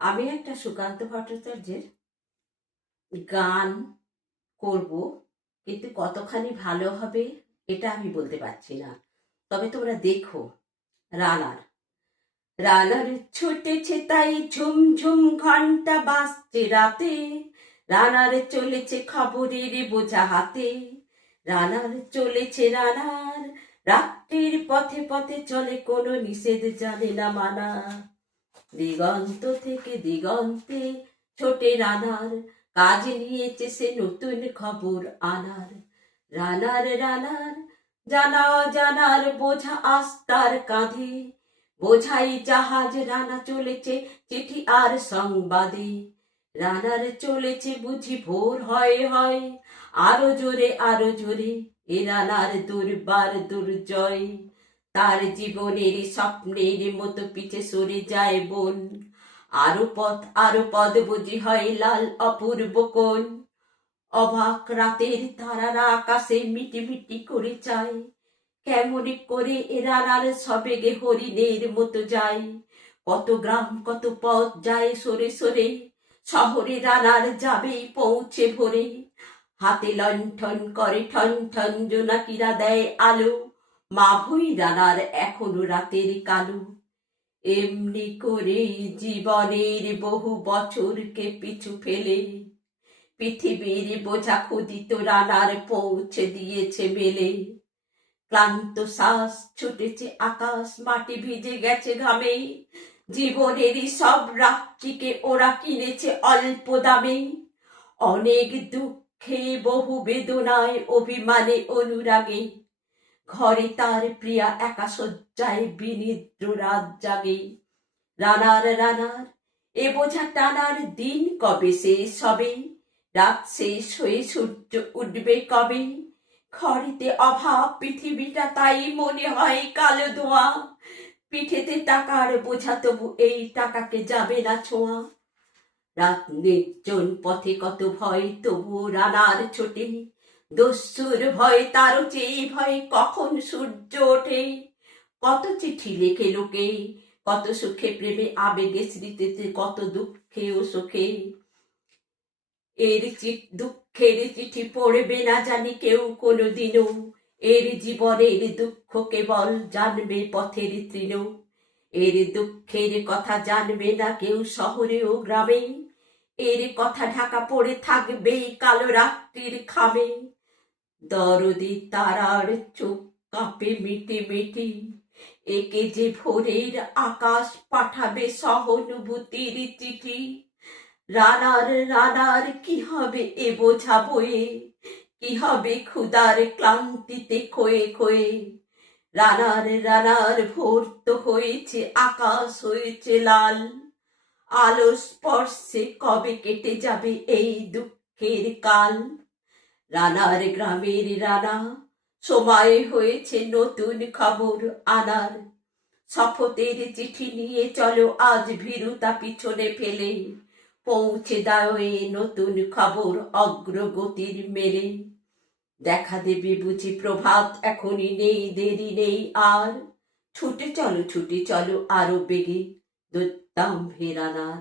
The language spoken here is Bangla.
আমি একটা সুকান্ত ভট্টাচার্যের গান করব, কিন্তু কতখানি ভালো হবে এটা আমি বলতে পারছি না। তবে তোমরা দেখো। রানার রানার ছুটেছে তাই ঝুমঝুম ঘন্টা বাজছে রাতে, রানার চলেছে খবরের বোঝা হাতে, রানার চলেছে রানার রাত্রির পথে পথে চলে, কোনো নিষেধ জানে না মানা। দিগন্ত থেকে দিগন্তে ছোটে রানার, কাজ নিয়েছে সে নতুন খবর আনার। রানার রানার জানা অজানার বোঝা আস্তার কাঁধে, বোঝাই জাহাজ রানা চলেছে চিঠি আর সংবাদে। রানার চলেছে বুঝি ভোর হয় হয়, আরো জোরে আরো জোরে এ রানার দুর্বার দুর্জয়। তার জীবনের স্বপ্নের মতো পিছে সরে যায় বন, আরো পদ বুঝি হয় লাল অপূর্ব কোণ। অবাক রাতের তারারা আকাশে মিটিমিটি করে চায়, কেমন করে এ রানার সবেগে হরিণের মতো যায়। কত গ্রাম কত পথ যায় সরে সরে, শহরে রানার যাবেই পৌঁছে ভোরে। হাতে লণ্ঠন করে ঠন ঠন, জোনাকিরা দেয় আলো, মাভুই রানার এখনো রাতের কালো। এমনি করে জীবনের বহু বছরকে পিছু ফেলে, পৃথিবীর বোঝা ক্ষুদিত রানার পৌঁছে দিয়েছে মেলে। ক্লান্ত শ্বাস ছুটেছে আকাশ, মাটি ভিজে গেছে ঘামে, জীবনেরই সব রাত্রিকে ওরা কিনেছে অল্প দামে। অনেক দুঃখে বহু বেদনায় অভিমানে অনুরাগে, ঘরে তার প্রিয়া একা শয্যায় বিনিদ্র রাত জাগে। রানার রানার এ বোঝা টানার দিন কবে শেষ হবে, রাত শেষ হয়ে সূর্য উঠবে কবে। ঘরেতে অভাব পৃথিবীটা তাই মনে হয় কালো ধোঁয়া, পিঠেতে টাকার বোঝা তবু এই টাকাকে যাবে না ছোঁয়া। রাত নির্জন পথে কত ভয় তবু রানার ছোটে, দস্যুর ভয় তারও চেয়ে ভয় কখন সূর্য ওঠে। কত চিঠি লেখে লোকে, কত সুখে প্রেমে আবেগে স্মৃতিতে, কত দুঃখে ও সুখে। দুঃখের চিঠি পড়বে না জানি কেউ কোনোদিনও, এর জীবনের দুঃখ কেবল জানবে পথের তৃণ। এর দুঃখের কথা জানবে না কেউ শহরে ও গ্রামে, এর কথা ঢাকা পড়ে থাকবে কালো রাত্রির খামে। দরদি তারার চোখ কাঁপে মিটি মিটি, একে যে ভোরের আকাশ পাঠাবে সহানুভূতির চিঠি। রানার রানার কি হবে এ বোঝা বয়ে, কি হবে ক্ষুধার ক্লান্তিতে ক্ষয়ে ক্ষয়ে। রানার রানার ভোর তো হয়েছে, আকাশ হয়েছে লাল, আলো স্পর্শে কবে কেটে যাবে এই দুঃখের কাল। রানার গ্রামের রানা সময় হয়েছে নতুন খবর আনার, শপথের চিঠি নিয়ে চলো আজ ভীরুতা পিছনে ফেলে, পৌঁছে দাও এ নতুন খবর অগ্রগতির মেলে। দেখা দেবে বুঝি প্রভাত এখনই নেই, দেরি নেই আর, ছুটে চলো আরো বেগে দৈত্যাম্ভে রানার।